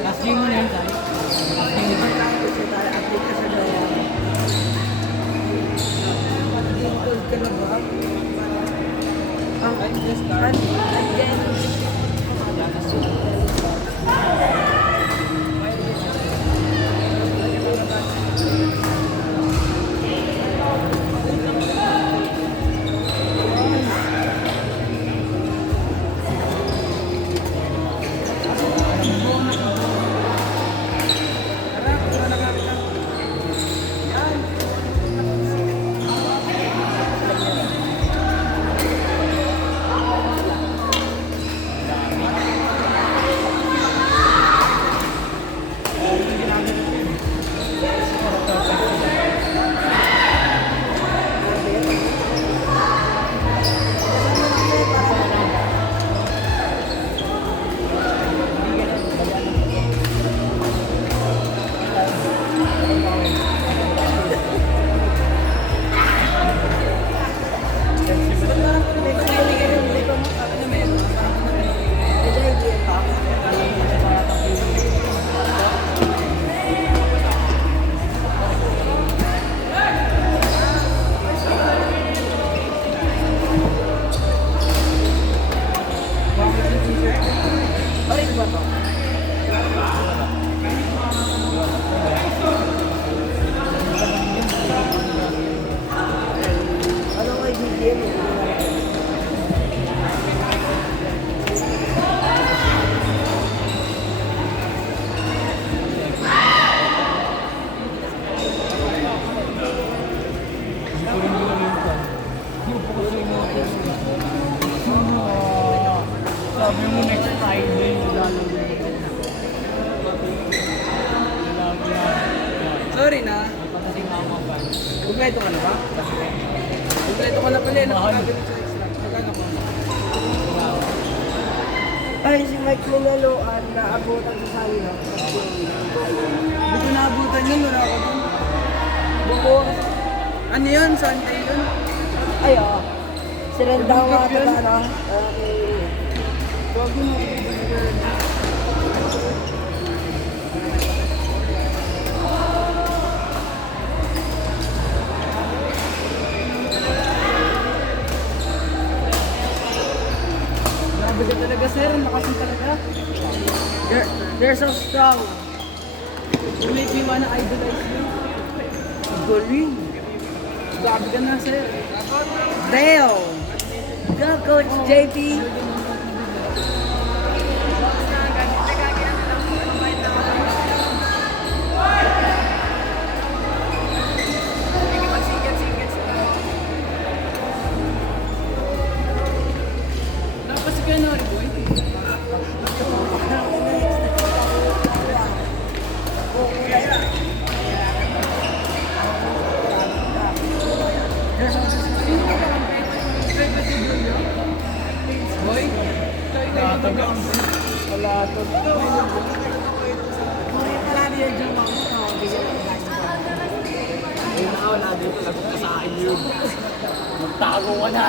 Casting mo na yun tayo. Casting mo na. Sabi mo next Friday, Sorry na. Kumpleto ka na ba? Kumpleto ka na pala. Nakakabili sa extra. Magkano ko? Ay, si Mike Minaluan, naabutan sa salina. Hindi ko naabutan yun. Wala ako dun. Buko. Ano yun? Sunday yun? Ay, oo. Sirendaw nga ito na, ano? Huwag mo. Grabe ka talaga, sir. Ang lakas mo talaga. They're so strong. You make me wanna idolize you. Galing. Grabe ka na, sir. Damn. Go, Coach JP. Dapat si Kenori, boy. Boy, wala to. Wala dito lang sa akin yun. Magtago ka na.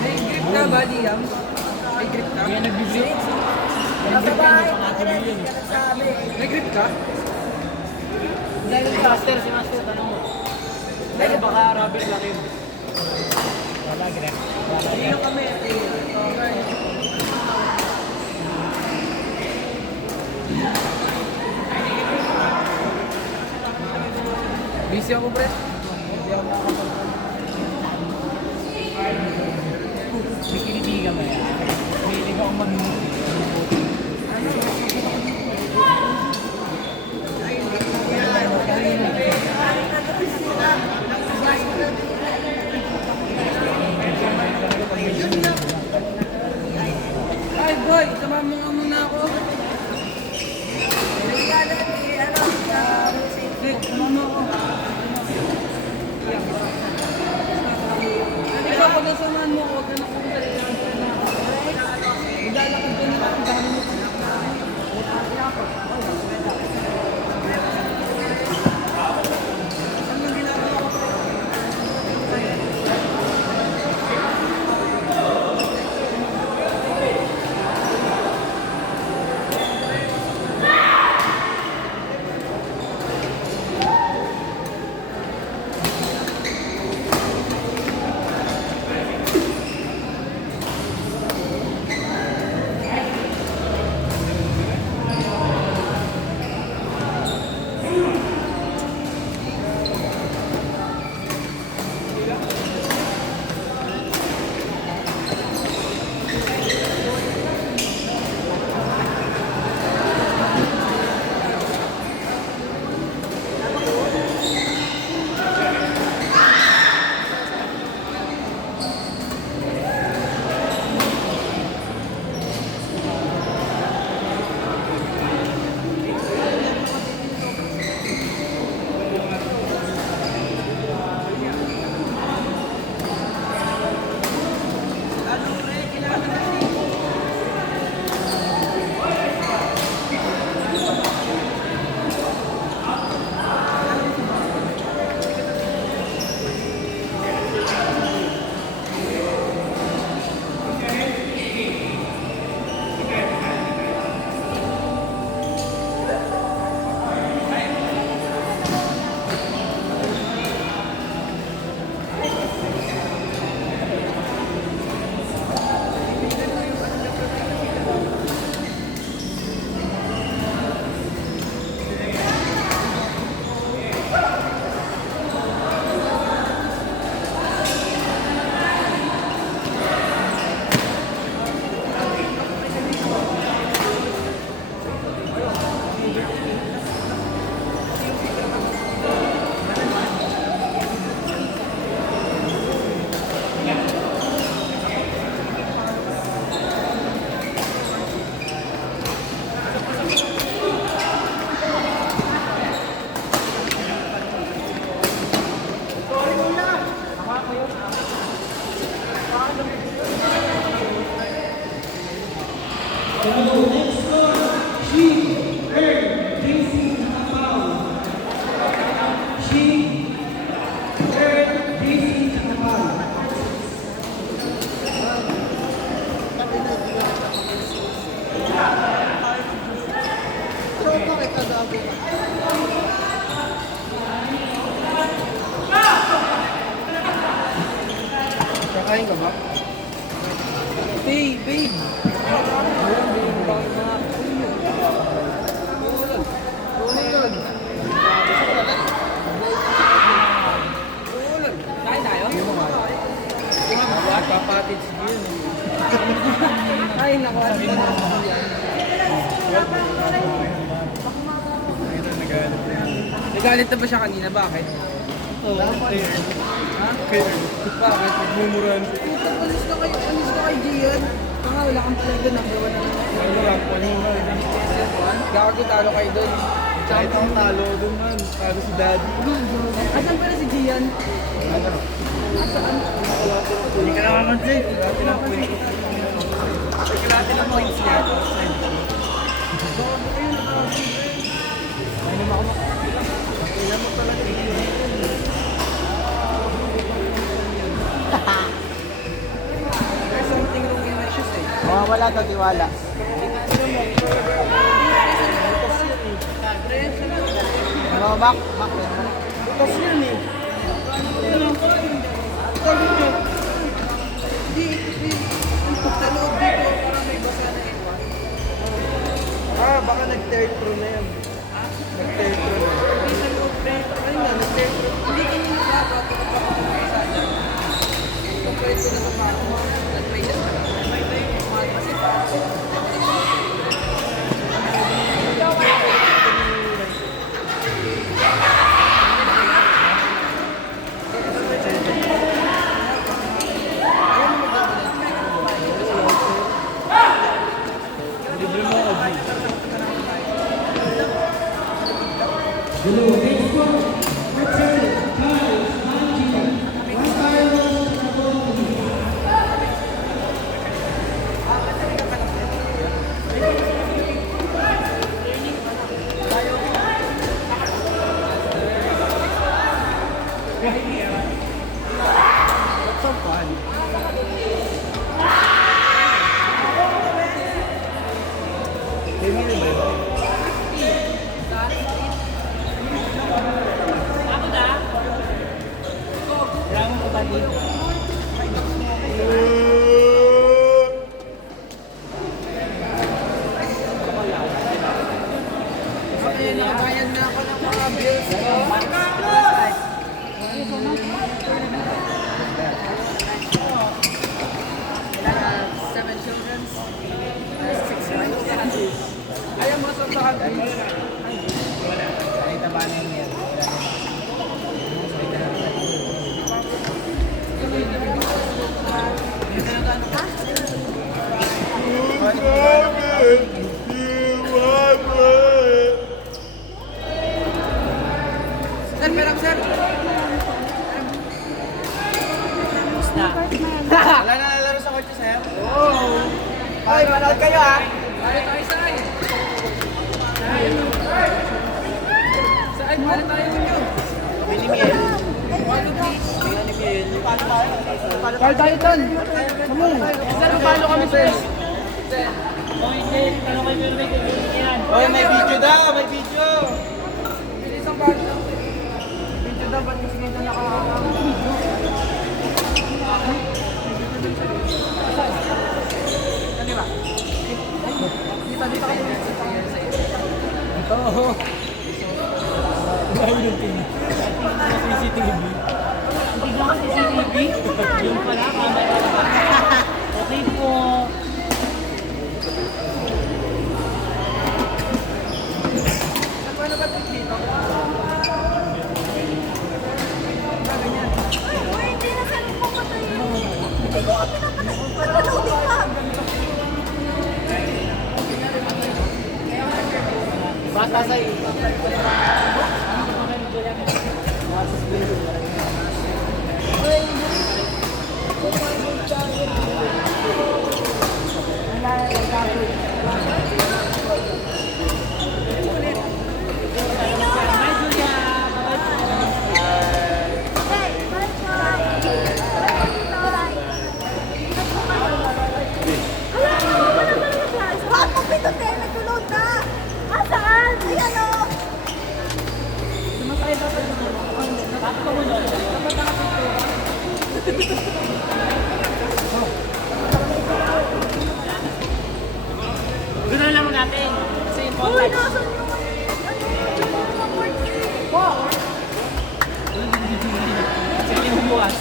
may grip ka ba, Liam? May grip ka? Kaya nag-visit. Nasa bahay, hindi ka nagsabi. May grip ka? Si Master, tanong mo. Pero baka Robert lang yun. Wala, grep. Hindi yung kami. Busy ako, pre. Hindi ako makakapagpapag. May kinitigan ba yan? May iligaw ang manunuti. Ay, boy, samahan mo nga muna ako. Nick, samahan mo ako. Ikaw, pag nasamahan mo ako, huwag ka na kung talaga. Kakain ka ba? Hey, babe! Kain tayo? Papatid si Gian. Ay, naku. Nagalit na ba siya kanina? Bakit? Ha? Bakit? Nagmumuran. Alis ka kay Gian. Baka wala kang talaga number 1 na naman. Gago, talo kayo doon. Kahit ako talo doon man. Talo si Daddy. Asan pala si Gian? Hindi ka nakakansin. Dati ng point. Dati ng points niya. Kailan mo talaga There's something wrong in my shoes eh. wala ka tiwala. Ano, Mac? Mac, bukas yan eh. Sabi niyo, di, sa loob dito, parang may basa na iwan. Baka nag-third pro na yan. Nag-third pro na. Hindi sa loob dito. Ayun nga, nag-third pro. Hindi kanina dapat kapag-basa na. Kung pwede na sa parang nag-try na. Kasi Libre mo ako, G. What's so fun? Tingin ba yun? okay, nakabayad na ako ng mga bills ko. Seven children, 6 wives. Ayaw mo sa takan. Salita ba na yan? Sir, meron sir. Wala na lalaro sa kotse, sir? Oo. Hoy, manood kayo ah. Tayo tayo saan? Saan? Paano tayo ninyo? Bili Miel. Paano tayo doon? Sir, paano kami sir? Hoy, may video daw, may video. Bilis ang paano lang. Video daw, ba't kasi nito Kanina? Dito kami. Oo. Dami ng tingin. CCTV. Hindi ba kasi CCTV? Yung pala, camera. Okay po. Paano ba ito dito? Bata sa iyo. Wala, Ito, te, nag-load na. Ah, saan? Ayan, o. Sumakay dapat yung ano. Bakit ka mo nun? Dapat nakapito. Doon na lang natin. Kasi yung Uy, nasan yung Sige mo bukas.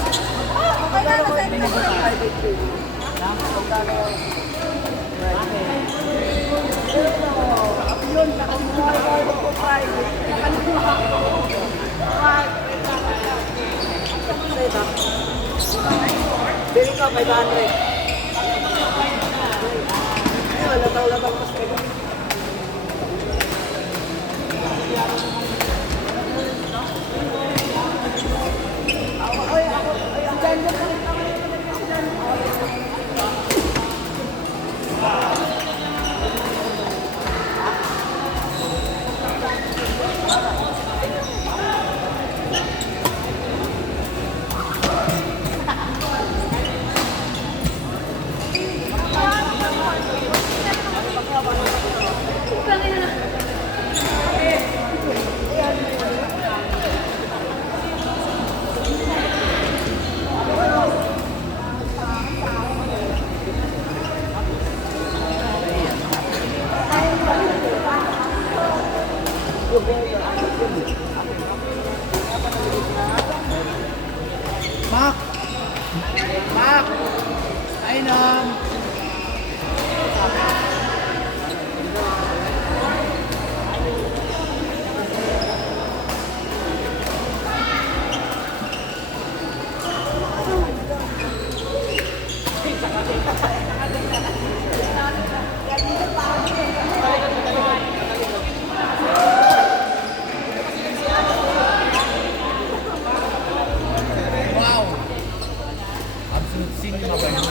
okay na, nasa ito na. Yun, nakamuha ko private. Nakaluha ko. Bili ka, 500. Ayun, lataw-lataw mas kayo. Mak! Mak! Ay, nam! Wow! Absolute cinema ba yun?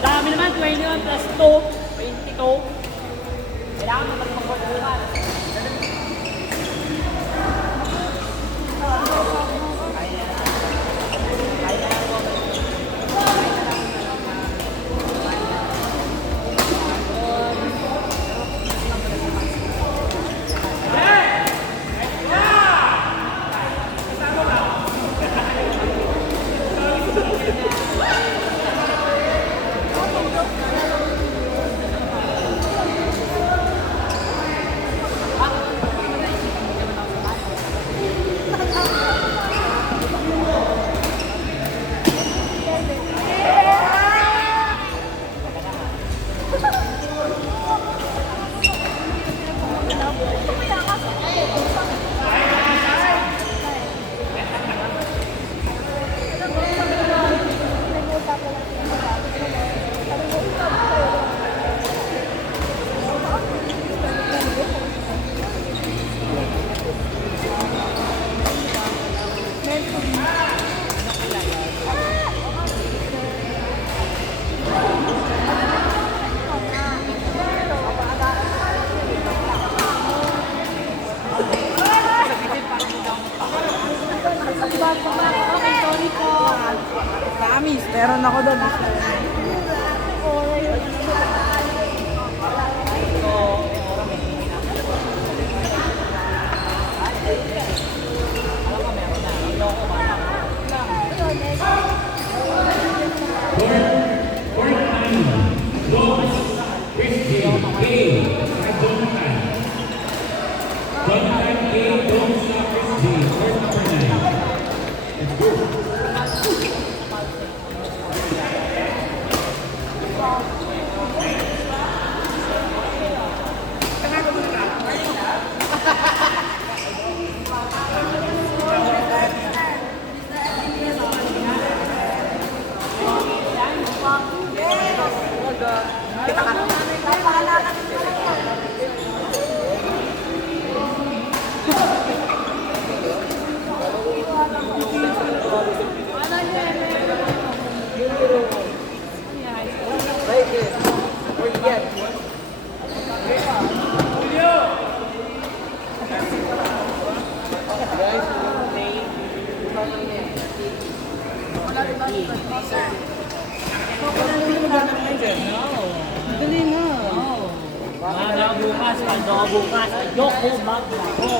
Dami naman, 21 plus 2, 22. Kailangan mo magpapagbukas. Okay, sorry po. Promise, meron ako doon. Dali na. Maga bukas, kaldo bukas. Ayoko, maglaro.